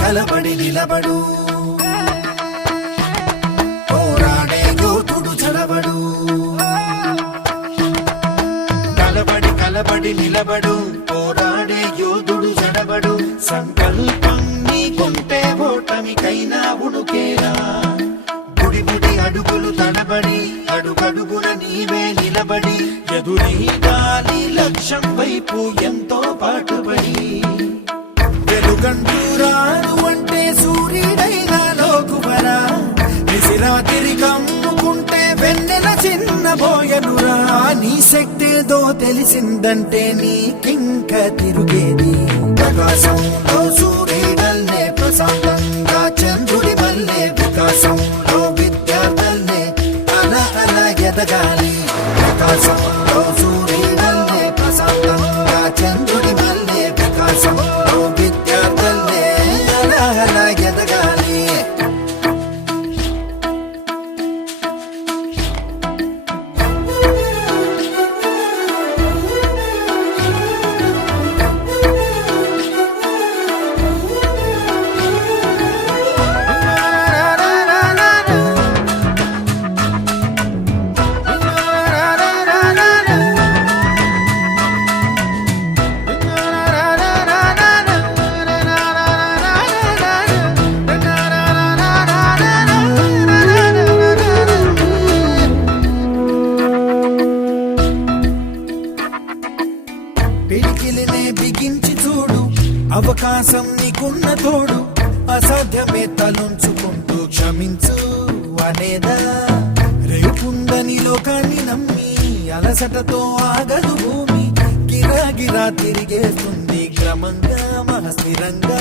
కలబడి నిలబడు పోరాడే యోధుడు చడబడు. కలబడి నిలబడు పోరాడే యోధుడు చడబడు. సంకల్పం నీకుంటే ఓటమికైనా ఉడుకేరా. బుడి అడుగులు తడబడి అడుగడుగున నీవే నిలబడి ఎదురీదాలి లక్ష్యం వైపు ఎంతో పాటుపడి. వెలుగంటూరాను అంటే సూర్యుడైనా లోకువరా. నిసిరాతిరి కమ్ముకుంటే వెన్నెల చిన్నబోయనురా. నీ శక్తేదో తెలిసిందంటే నీకింక తిరుగేది. ప్రకాశంలో సూర్యుడల్లే ప్రశాంతంగా చంద్రుడి వల్లే వికాసంలో విద్యార్థులే అలా ఎదగాలి. ప్రకాశంలో సూర్యుడల్లే ప్రశాంతంగా చంద్రుడి వల్లే వికాసంలో విద్యార్థులే అలా ఎదగాలి. పిడికిలినే బిగించి చూడు, అవకాశం నీకున్న తోడు. అసాధ్యమే తలుంచుకుంటూ క్షమించు అనేదా. రేపుందని లోకాన్ని నమ్మి అలసటతో ఆగదు భూమి. గిరాగిరా తిరిగేస్తుంది క్రమంగా మహస్థిరంగా.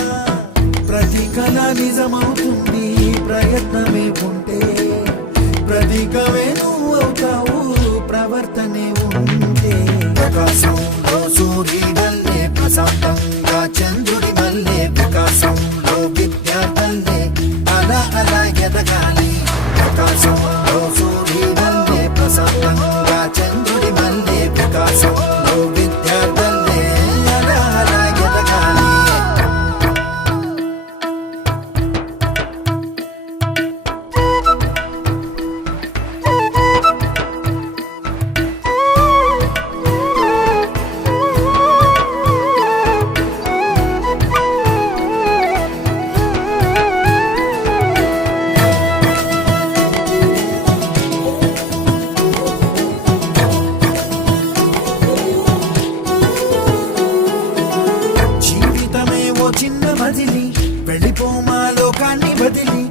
ప్రతి కళ నిజమవుతుంది ప్రయత్నమే ఉంటే. ప్రతీకమే నువ్వు అవుతావు ప్రవర్తనే ఉంటే. ప్రకాశంలో సూర్యుడల్లే ప్రశాంతంగా చంద్రుడి వల్లే వికాసంలో విద్యార్థులే అలా ఎదగాలి. ప్రకాశంలో సూర్యుడల్లే ప్రశాంతంగా చంద్రుడి వల్లే వికాసంలో విద్యార్థులే అలా ఎదగాలి. చిన్న మజిలి వెళ్ళిపోమా లోకాన్ని బదిలి.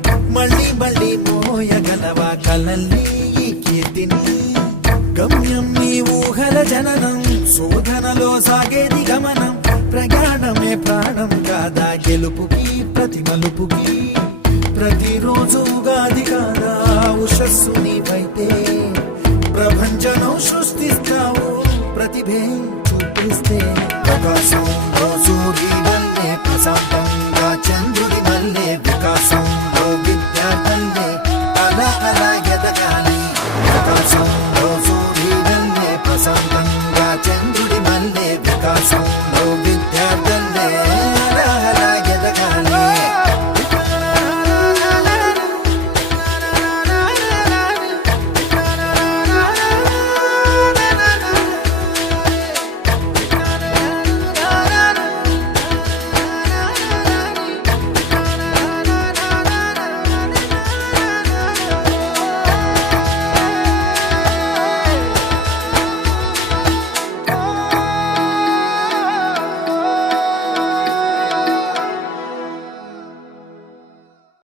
మళ్ళీ మోయగలవా కలల్ని ఈ కీర్తిని. గమ్యం నీ ఊహల జననం, శోధనలో సాగేది గమనం. ప్రయాణమే ప్రాణం కాదా గెలుపుకి ప్రతి మలుపుకి. ప్రతిరోజు ఉగాది కాదా ఉషస్సు నీవైతే. ప్రపంచనం సృష్టిస్తావు ప్రతిభే చూపిస్తే. ప్రకాశంలో సూర్యుడల్లే ప్రశాంత